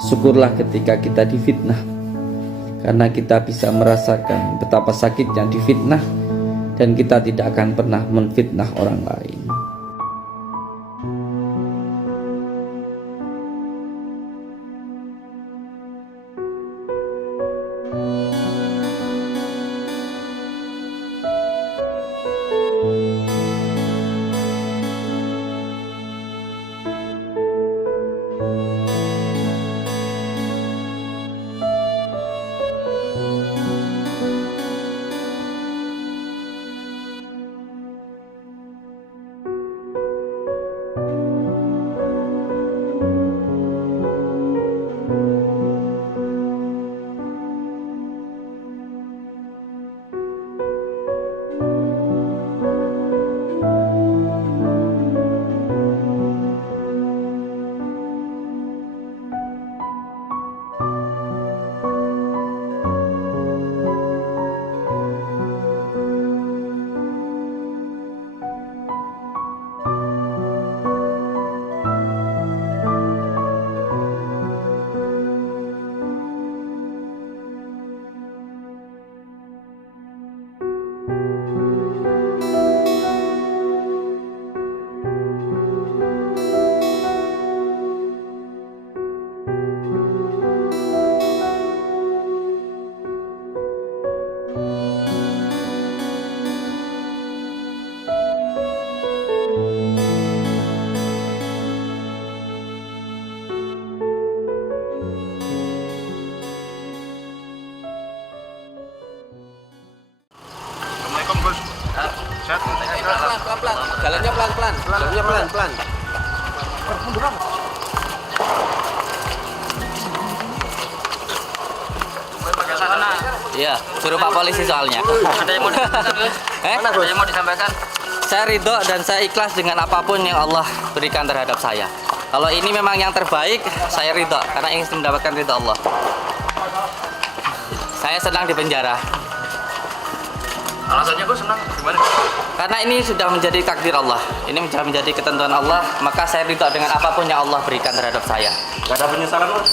Syukurlah ketika kita difitnah, karena kita bisa merasakan betapa sakitnya difitnah, dan kita tidak akan pernah menfitnah orang lain. Assalamualaikum Gus. Sehat? Pelan-pelan. Jalannya pelan-pelan. Jalannya pelan-pelan. Iya, suruh Pak Polisi soalnya. Ada yang mau disampaikan Gus? Ada yang mau disampaikan? Saya ridho dan saya ikhlas dengan apapun yang Allah berikan terhadap saya. Kalau ini memang yang terbaik, saya ridho karena ingin mendapatkan ridho Allah. Saya senang di penjara. Alasannya Gus senang gimana? Karena ini sudah menjadi takdir Allah. Ini sudah menjadi ketentuan Allah, maka saya ridho dengan apapun yang Allah berikan terhadap saya. Gak ada penyesalan Gus?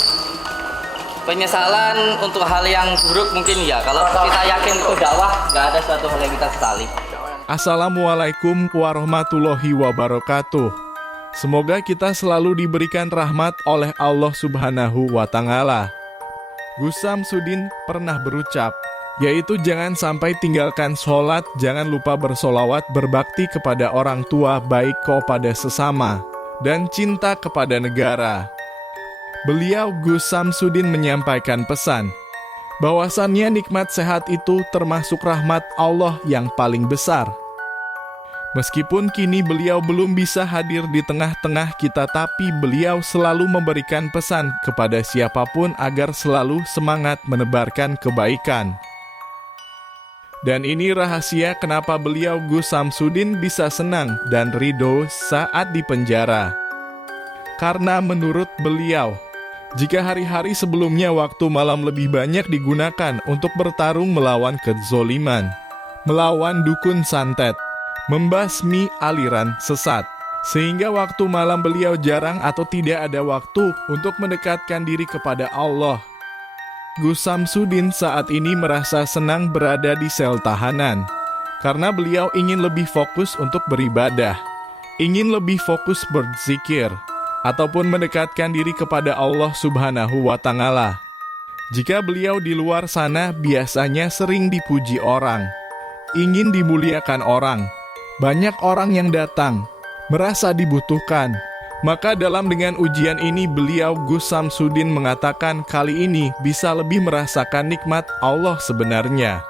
Penyesalan untuk hal yang buruk mungkin ya. Kalau kita yakin itu dakwah, nggak ada suatu hal yang kita sesali. Assalamualaikum warahmatullahi wabarakatuh. Semoga kita selalu diberikan rahmat oleh Allah Subhanahu wa Ta'ala. Gus Samsudin pernah berucap, yaitu jangan sampai tinggalkan sholat, jangan lupa bersolawat, berbakti kepada orang tua, baik kepada sesama, dan cinta kepada negara. Beliau Gus Samsudin menyampaikan pesan, bahwasannya nikmat sehat itu termasuk rahmat Allah yang paling besar. Meskipun kini beliau belum bisa hadir di tengah-tengah kita, tapi beliau selalu memberikan pesan kepada siapapun agar selalu semangat menebarkan kebaikan. Dan ini rahasia kenapa beliau Gus Samsudin bisa senang dan ridho saat di penjara. Karena menurut beliau, jika hari-hari sebelumnya waktu malam lebih banyak digunakan untuk bertarung melawan kezoliman, melawan dukun santet, membasmi aliran sesat, sehingga waktu malam beliau jarang atau tidak ada waktu untuk mendekatkan diri kepada Allah. Gus Samsudin saat ini merasa senang berada di sel tahanan, karena beliau ingin lebih fokus untuk beribadah, ingin lebih fokus berzikir, ataupun mendekatkan diri kepada Allah Subhanahu wa Ta'ala. Jika beliau di luar sana biasanya sering dipuji orang, ingin dimuliakan orang, banyak orang yang datang, merasa dibutuhkan. Maka dengan ujian ini beliau Gus Samsudin mengatakan kali ini bisa lebih merasakan nikmat Allah sebenarnya.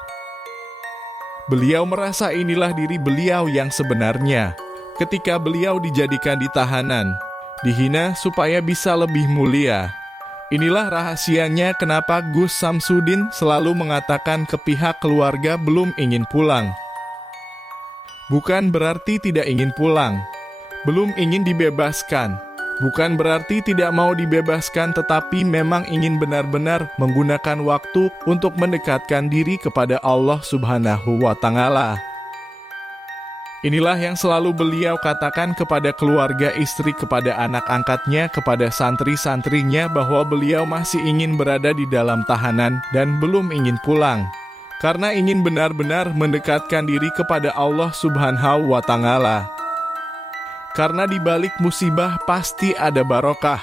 Beliau merasa inilah diri beliau yang sebenarnya, ketika beliau dijadikan di tahanan, dihina supaya bisa lebih mulia. Inilah rahasianya kenapa Gus Samsudin selalu mengatakan ke pihak keluarga belum ingin pulang. Bukan berarti tidak ingin pulang, belum ingin dibebaskan. Bukan berarti tidak mau dibebaskan, tetapi memang ingin benar-benar menggunakan waktu untuk mendekatkan diri kepada Allah Subhanahu wa Ta'ala. Inilah yang selalu beliau katakan kepada keluarga, istri, kepada anak angkatnya, kepada santri-santrinya bahwa beliau masih ingin berada di dalam tahanan dan belum ingin pulang. Karena ingin benar-benar mendekatkan diri kepada Allah Subhanahu wa Ta'ala. Karena di balik musibah pasti ada barokah.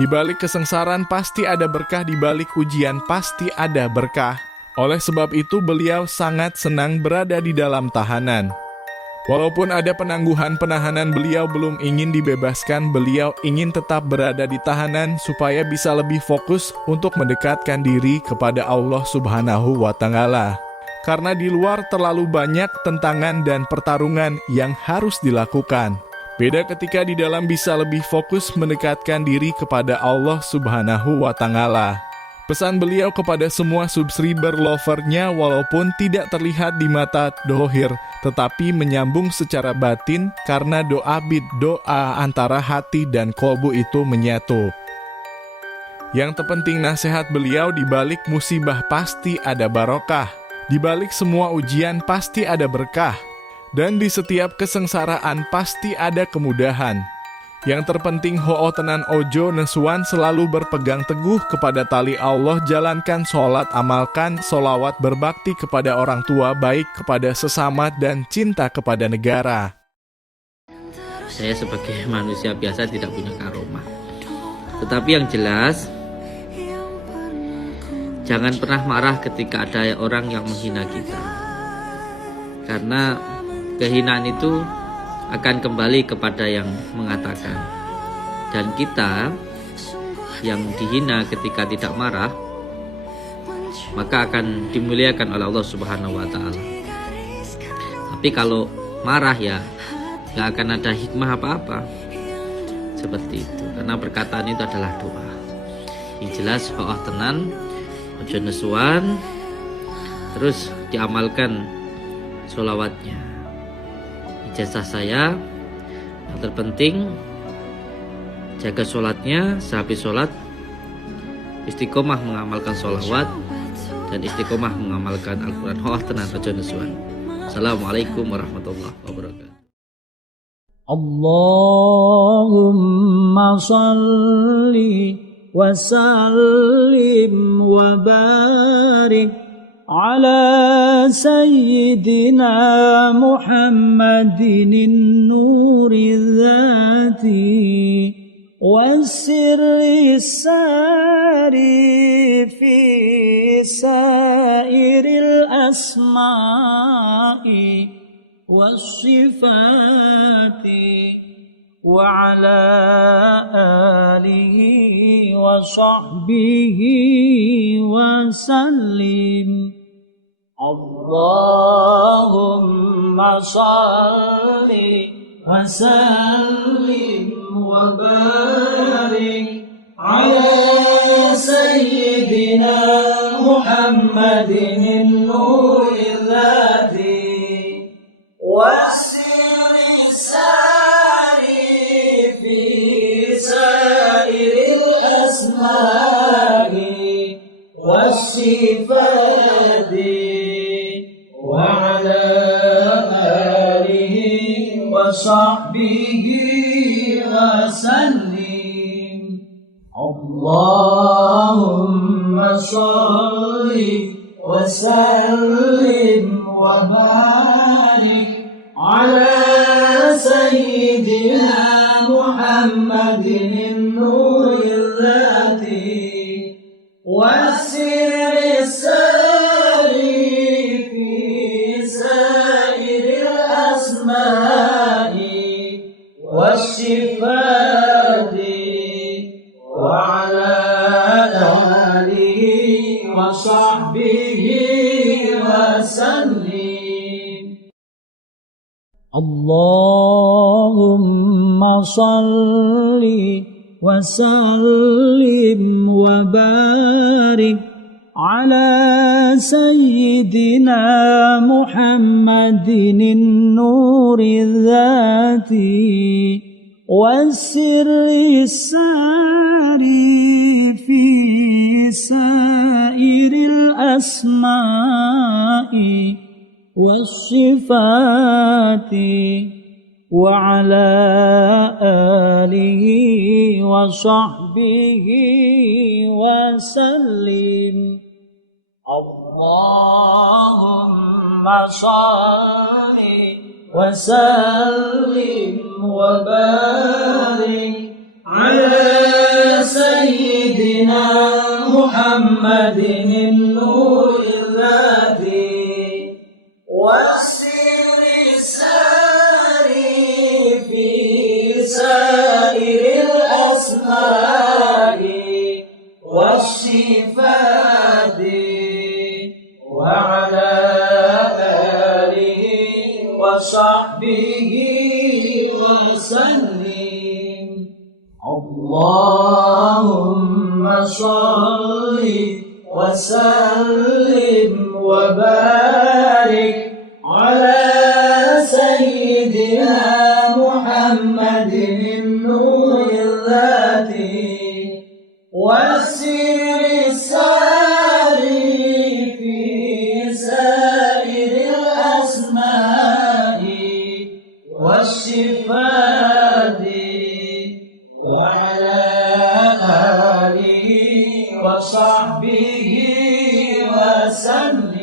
Di balik kesengsaraan pasti ada berkah, di balik ujian pasti ada berkah. Oleh sebab itu beliau sangat senang berada di dalam tahanan. Walaupun ada penangguhan penahanan, beliau belum ingin dibebaskan, beliau ingin tetap berada di tahanan supaya bisa lebih fokus untuk mendekatkan diri kepada Allah Subhanahu wa Ta'ala. Karena di luar terlalu banyak tentangan dan pertarungan yang harus dilakukan. Beda ketika di dalam bisa lebih fokus mendekatkan diri kepada Allah Subhanahu wa Ta'ala. Pesan beliau kepada semua subscriber lovernya walaupun tidak terlihat di mata dohir, tetapi menyambung secara batin karena doa antara hati dan kolbu itu menyatu. Yang terpenting nasihat beliau, di balik musibah pasti ada barokah, di balik semua ujian pasti ada berkah, dan di setiap kesengsaraan pasti ada kemudahan. Yang terpenting ho'o tenan ojo nesuan, selalu berpegang teguh kepada tali Allah, jalankan sholat, amalkan sholawat, berbakti kepada orang tua, baik kepada sesama dan cinta kepada negara. Saya sebagai manusia biasa tidak punya karomah. Tetapi yang jelas, jangan pernah marah ketika ada orang yang menghina kita. Karena kehinaan itu akan kembali kepada yang mengatakan. Dan kita yang dihina ketika tidak marah, maka akan dimuliakan oleh Allah Subhanahu wa Ta'ala. Tapi kalau marah ya gak akan ada hikmah apa-apa. Seperti itu. Karena perkataan itu adalah doa. Yang jelas ho'ah tenan, ojo nesuan, terus diamalkan sholawatnya. Ijazah saya yang terpenting jaga sholatnya, sehabis sholat istiqomah mengamalkan sholawat dan istiqomah mengamalkan Al-Quran. Ho'ah tenan ojo nesuan. Assalamualaikum warahmatullahi wabarakatuh. Allahumma salli wa sallim wa barik على سيدنا محمد النور الذاتي والسر الساري في سائر الأسماء والصفات وعلى آله وصحبه وسلم. اللهم صل وسلم وبارك على سيدنا محمد النور الذاتي والسر الساري في سائر الأسماء والصفات وعلى آله وصحبه وسلم. اللهم صل وسلم وبارك على سيدنا محمد النور الذاتي والسر الساري في سائر الأسماء والصفات وعلى آله وصحبه وسلم. اللهم صل وسلم وبارك على سيدنا محمد النور الذاتي والسر الساري في سائر الأسماء والصفات وعلى آله وصحبه وسلم. اللهم صل وسلم وبارك على سيدنا محمد النور الذي والسر الساري في سائر الأسماء والصفات وعلى آله وصحبه وسلم. اللهم صل وسلم وبارك على سيدنا محمد النور الذي والسر الساري في سائر الأسماء والصفات وعلى آله وصحبه وسلم.